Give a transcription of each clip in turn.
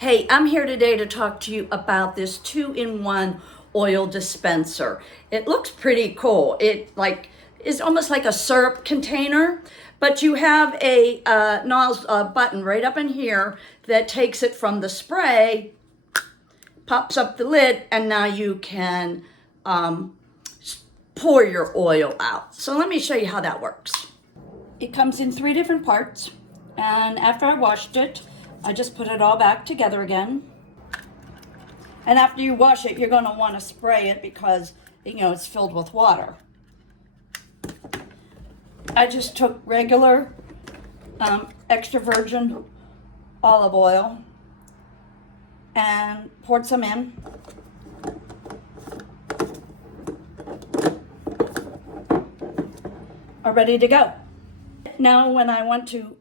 Hey, I'm here today to talk to you about this 2-in-1 oil dispenser. It looks pretty cool. It is almost like a syrup container, but you have a nozzle button right up in here that takes it from the spray, pops up the lid, and now you can pour your oil out. So let me show you how that works. It comes in 3 different parts, and after I washed it, I just put it all back together again. And after you wash it, you're going to want to spray it because, it's filled with water. I just took regular extra virgin olive oil and poured some in. Are ready to go. Now when I want to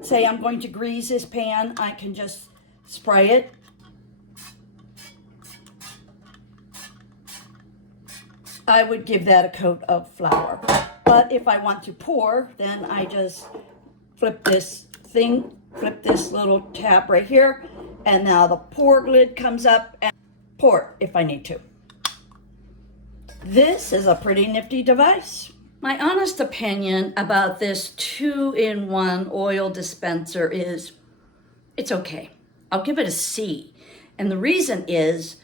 say I'm going to grease this pan, I can just spray it. I would give that a coat of flour. But if I want to pour, then I just flip this little tab right here, and now the pour lid comes up and pour it if I need to. This is a pretty nifty device. My honest opinion about this 2-in-1 oil dispenser is it's okay. I'll give it a C. And the reason is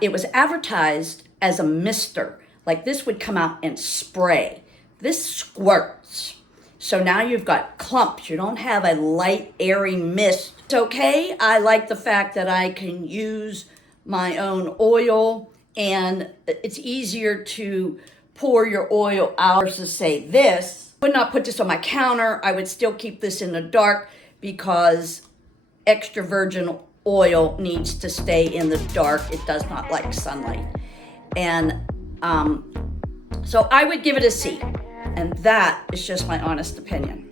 it was advertised as a mister. Like this would come out and spray. This squirts. So now you've got clumps. You don't have a light, airy mist. It's okay. I like the fact that I can use my own oil, and it's easier to pour your oil out versus say this. I would not put this on my counter. I would still keep this in the dark because extra virgin oil needs to stay in the dark. It does not like sunlight. And so I would give it a C. And that is just my honest opinion.